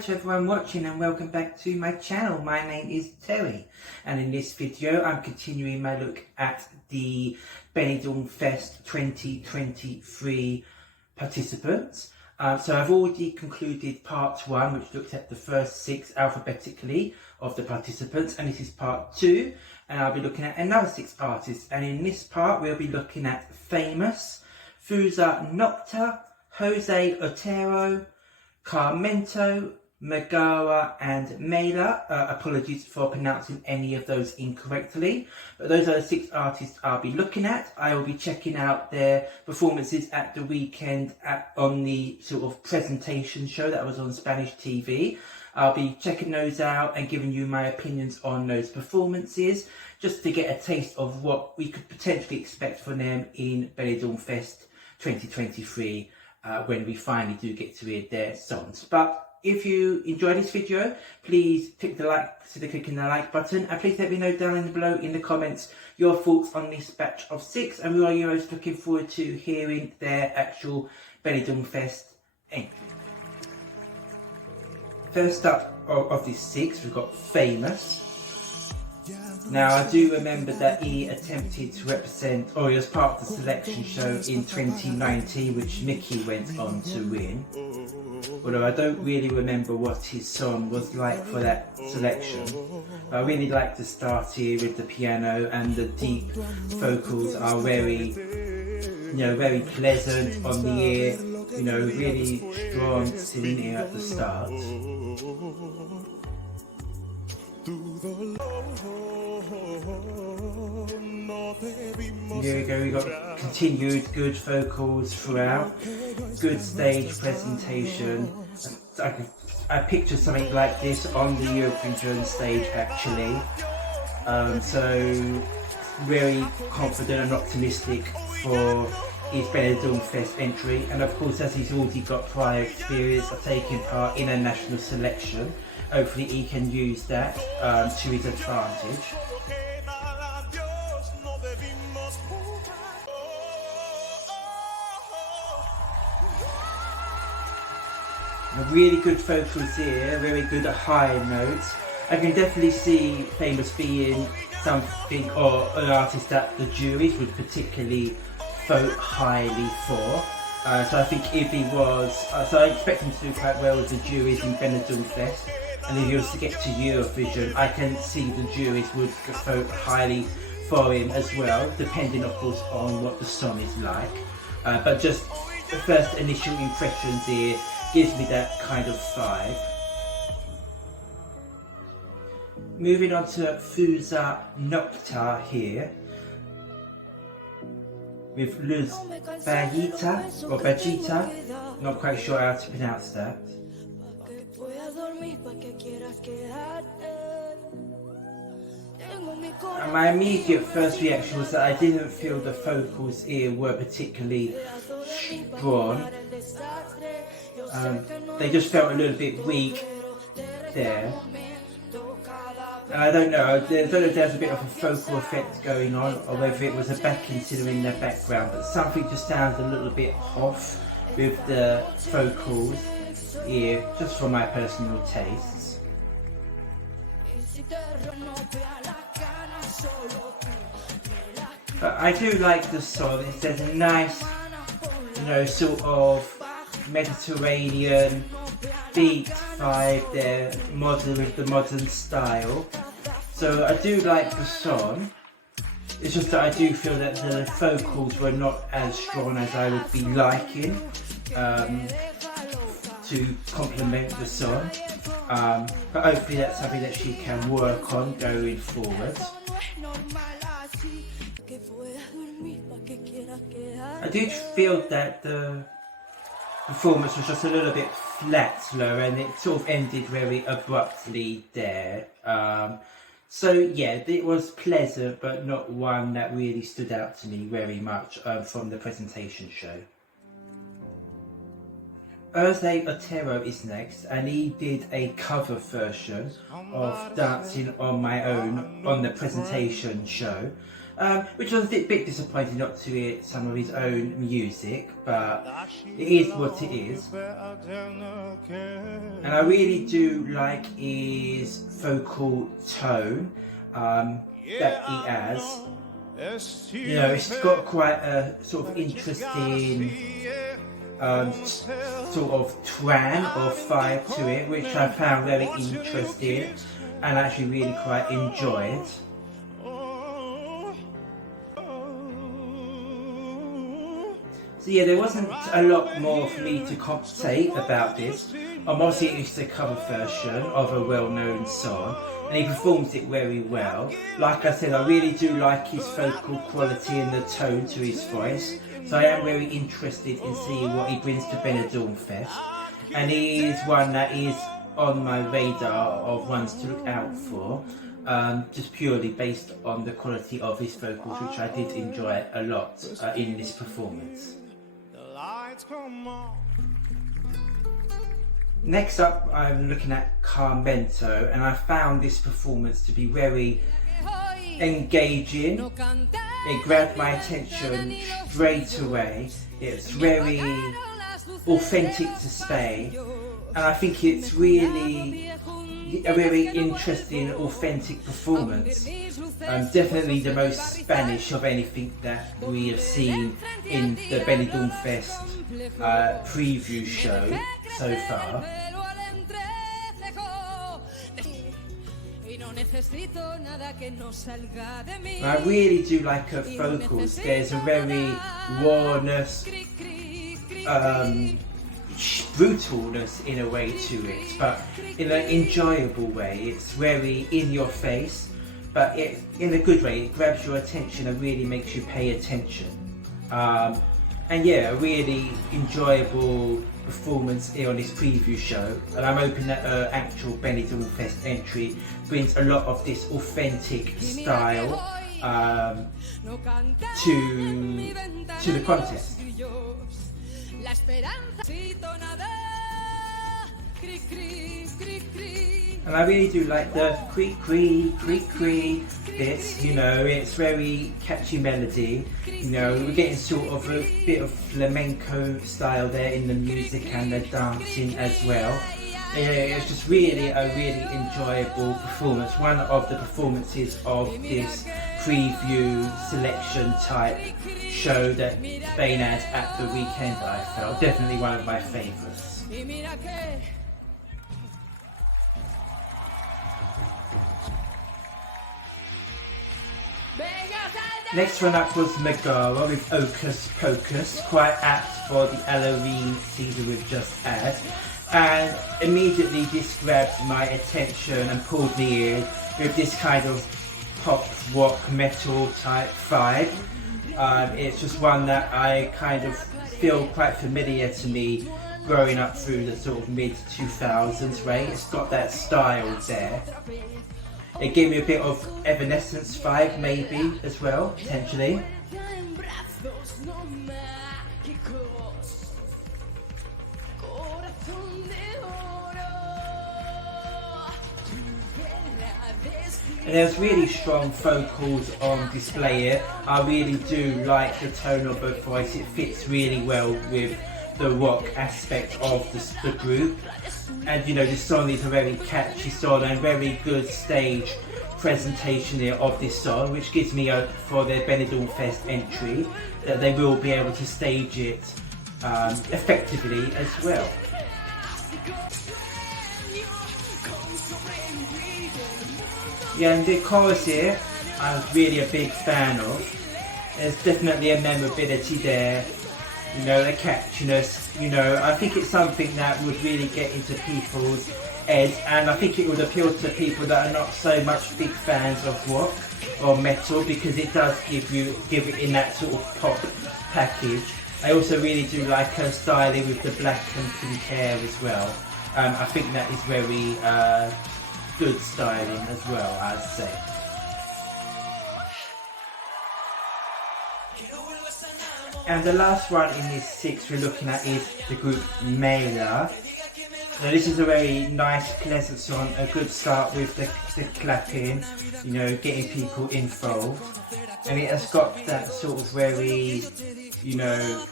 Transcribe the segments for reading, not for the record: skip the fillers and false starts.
to everyone watching and welcome back to my channel. My name is Terry and in this video I'm continuing my look at the BenidormFest 2023 participants. So I've already concluded part 1, which looked at the first 6 alphabetically of the participants, and this is part 2, and I'll be looking at another 6 artists, and in this part we'll be looking at Famous, Fusa Nocta, Otero, Karmento, Megara and Meler. Apologies for pronouncing any of those incorrectly, but those are the 6 artists I'll be looking at. I will be checking out their performances at the weekend on the sort of presentation show that was on Spanish TV. I'll be checking those out and giving you my opinions on those performances, just to get a taste of what we could potentially expect from them in BenidormFest 2023 when we finally do get to hear their songs. But if you enjoy this video, please consider clicking the like button, and please let me know down below in the comments your thoughts on this batch of 6, and we are Euros looking forward to hearing their actual BenidormFest entry. First up of these 6, we've got Famous. Now I do remember that he attempted to represent, or he was part of the selection show in 2019, which Mickey went on to win. Although I don't really remember what his song was like for that selection. But I really like the start here with the piano, and the deep vocals are very, very pleasant on the ear. Really strong singing here at the start. Here we go, we got continued good vocals throughout, good stage presentation. I picture something like this on the Eurovision stage actually. So very confident and optimistic for his BenidormFest entry, and of course, as he's already got prior experience of taking part in a national selection, hopefully he can use that to his advantage. Really good vocals here, very good at high notes. I can definitely see Famous being something, or an artist that the juries would particularly vote highly for. So I think if he was, so I expect him to do quite well with the juries in BenidormFest. And if he was to get to Eurovision, I can see the juries would vote highly for him as well, depending of course on what the song is like. But just the first initial impressions here gives me that kind of vibe. Moving on to Fusa Nocta here, with Luz Bajita, or Bajita, not quite sure how to pronounce that. And my immediate first reaction was that I didn't feel the vocals here were particularly strong. They just felt a little bit weak there. And I don't know if there's a bit of a vocal effect going on, or whether it was a bad considering their background, but something just sounds a little bit off with the vocals here, just for my personal tastes. But I do like the song. There's a nice, sort of Mediterranean beat vibe there, modern with the modern style. So I do like the song. It's just that I do feel that the vocals were not as strong as I would be liking to complement the song. But hopefully that's something that she can work on going forward. I did feel that the performance was just a little bit flat, slow, and it sort of ended very abruptly there. So yeah, it was pleasant, but not one that really stood out to me very much from the presentation show. Otero is next, and he did a cover version of Dancing on My Own on the presentation show. which was a bit disappointing not to hear some of his own music, but it is what it is. And I really do like his vocal tone that he has. You know, it's got quite a sort of interesting sort of twang or vibe to it, which I found very interesting and actually really quite enjoyed. So yeah, there wasn't a lot more for me to say about this. Obviously it's a cover version of a well-known song, and he performs it very well. Like I said, I really do like his vocal quality and the tone to his voice, so I am very interested in seeing what he brings to BenidormFest. And he is one that is on my radar of ones to look out for, just purely based on the quality of his vocals, which I did enjoy a lot in this performance. Next up, I'm looking at Karmento, and I found this performance to be very engaging. It grabbed my attention straight away. It's very authentic to Spain, and I think it's really a very interesting, authentic performance. Definitely the most Spanish of anything that we have seen in the BenidormFest preview show so far. I really do like her vocals. There's a very rawness, brutalness in a way to it, but in an enjoyable way. It's very in your face, but in a good way. It grabs your attention and really makes you pay attention. And yeah, a really enjoyable performance here on this preview show, and I'm hoping that her actual BenidormFest entry brings a lot of this authentic style to the contest. And I really do like the creak creak creak creak bits, you know, it's very catchy melody, you know, we're getting sort of a bit of flamenco style there in the music and the dancing as well. Yeah, it's just really a really enjoyable performance, one of the performances of this preview selection type show that Spain had at the weekend. I felt definitely one of my favourites. Next one up was Megara with Hocus Pocus, quite apt for the Halloween season we've just had. And immediately this grabbed my attention and pulled me in with this kind of pop, rock, metal type vibe. It's just one that I kind of feel quite familiar to me growing up through the sort of mid-2000s, right? It's got that style there. It gave me a bit of Evanescence vibe maybe as well, potentially. And there's really strong vocals on display here. I really do like the tone of her voice. It fits really well with the rock aspect of the group. And you know, this song is a very catchy song and very good stage presentation here of this song, which gives me hope for their BenidormFest entry that they will be able to stage it effectively as well. Yeah, and the chorus here, I'm really a big fan of. There's definitely a memorability there, you know, a catchiness, you know, I think it's something that would really get into people's heads, and I think it would appeal to people that are not so much big fans of rock or metal, because it does give it in that sort of pop package. I also really do like her styling with the black and pink hair as well. I think that is very good styling as well, I'd say. And the last one in this 6 we're looking at is the group Meler. Now this is a very nice, pleasant song, a good start with the clapping, you know, getting people involved. and it has got that sort of very, you know,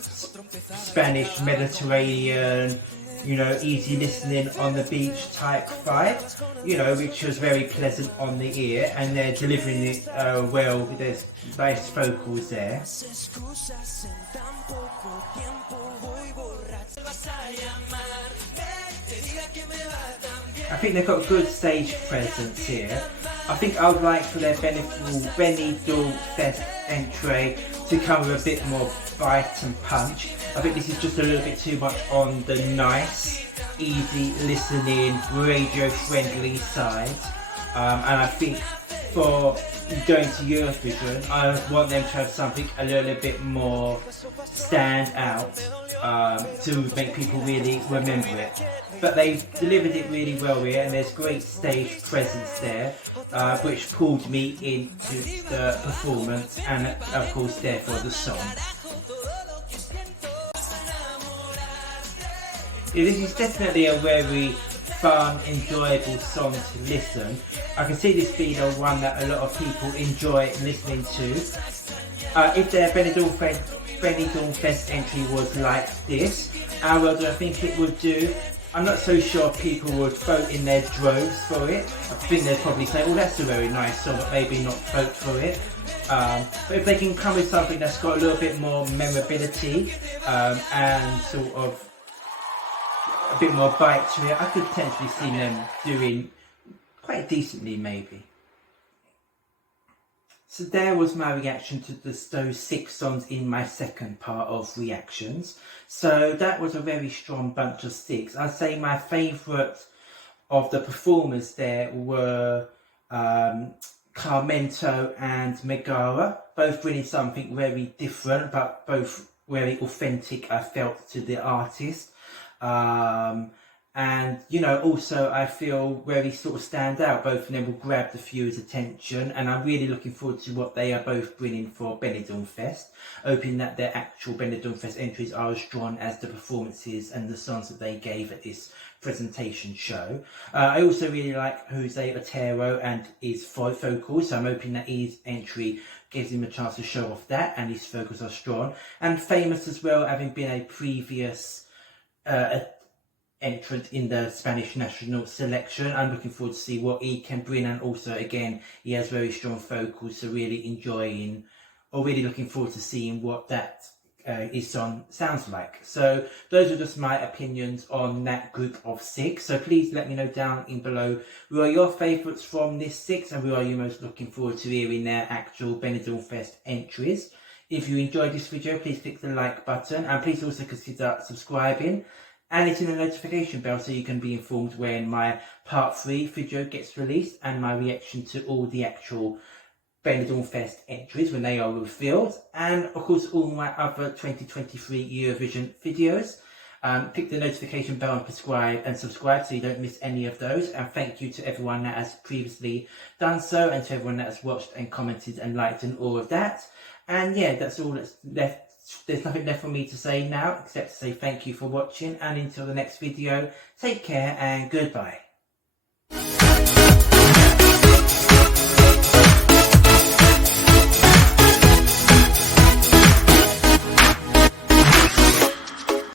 Spanish, Mediterranean, you know, easy listening on the beach type vibe, you know, which was very pleasant on the ear, and they're delivering it well with their nice vocals there. I think they've got good stage presence here. I think I would like for their BenidormFest entry to come with a bit more bite and punch. I think this is just a little bit too much on the nice, easy listening, radio friendly side. And I think for going to Eurovision, I want them to have something a little bit more stand out to make people really remember it. But they've delivered it really well here, and there's great stage presence there, which pulled me into the performance and of course therefore the song. Yeah, this is definitely a very fun, enjoyable song to listen. I can see this being a one that a lot of people enjoy listening to. If their BenidormFest entry was like this, how well do I think it would do? I'm not so sure people would vote in their droves for it. I think they'd probably say, oh, that's a very nice song, but maybe not vote for it. But if they can come with something that's got a little bit more memorability and sort of a bit more bite to it, I could potentially see them doing quite decently maybe. So there was my reaction to those 6 songs in my second part of reactions. So that was a very strong bunch of 6. I'd say my favourite of the performers there were Karmento and Megara, both bringing something very different but both very authentic, I felt, to the artist. And you know, also I feel very sort of stand out. Both of them will grab the viewers' attention, and I'm really looking forward to what they are both bringing for BenidormFest, hoping that their actual BenidormFest entries are as strong as the performances and the songs that they gave at this presentation show. I also really like Otero and his vocals, so I'm hoping that his entry gives him a chance to show off that, and his vocals are strong. And Famous as well, having been a previous entrant in the Spanish national selection. I'm looking forward to see what he can bring, and also again he has very strong vocals, so really enjoying or really looking forward to seeing what that his song sounds like. So those are just my opinions on that group of 6. So please let me know down in below who are your favourites from this 6 and who are you most looking forward to hearing their actual BenidormFest entries. If you enjoyed this video, please click the like button, and please also consider subscribing and hitting the notification bell so you can be informed when my part 3 video gets released and my reaction to all the actual BenidormFest entries when they are revealed, and of course all my other 2023 Eurovision videos. Click the notification bell and subscribe so you don't miss any of those. And thank you to everyone that has previously done so, and to everyone that has watched and commented and liked and all of that. And yeah, that's all that's left. There's nothing left for me to say now except to say thank you for watching, and until the next video, take care and goodbye.